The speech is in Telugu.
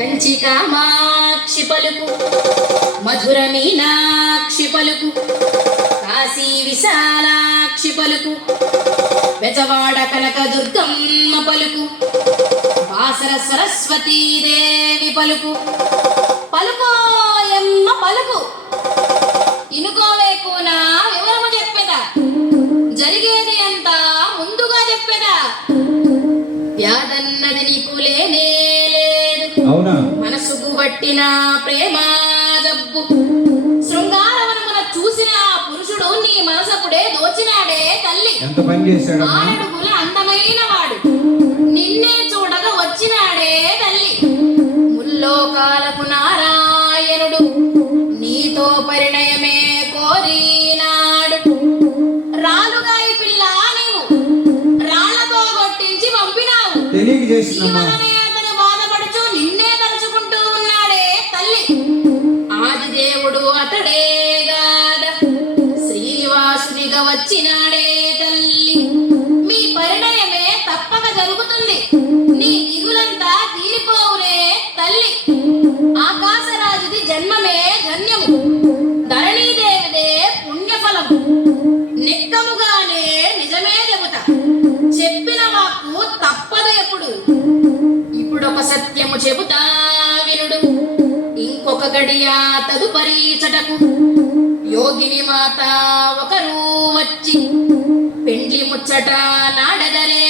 కంచి కామాక్షి పలుకు మధుర మీనాక్షి పలుకు కాశీ విశాలాక్షి పలుకు బెజవాడ కనక దుర్గమ్మ పలుకు బాసర సరస్వతీదేవి పలుకు పలుకోయమ్మ పలుకు. ఇనుకోవే కూనా వివరము చెప్పెదా జరిగేది అవునా? మనసుకు పట్టిన ప్రేమ జబ్బు. శృంగారవనమున చూసిన పురుషుడు నీ మనసపుడే దోచినాడే తల్లి. ఎంత పని చేశాడమ్మా? ఆరడుగుల అందమైన వాడు. నిన్నే చూడక వచ్చినాడే తల్లి. ముల్లోకాలకు నారాయణుడు. నీతో పరిణయమే కోరినాడు. రాలుగాయి పిల్ల నీవు. రాళ్ళతో కొట్టించి పంపినావు. వచ్చినాడే తల్లి. మీ పరిణయమే తప్పక జరుగుతుంది. నీ దిగులంతా తీరిపోవునే తల్లి. ఆకాశరాజుది జన్మమే ధన్యము. ధరణీదేవిదే పుణ్యఫలము నిక్కముగానే నిజమే చెబుతా చెప్పిన వాక్కు తప్పదు ఎప్పుడు. ఇప్పుడు ఒక సత్యము చెబుతా వినుడు. ఇంకొక గడియ తదుపరి చటకు. యోగిని మాత ఒకరు వచ్చి పెండ్లి ముచ్చట నాడదరే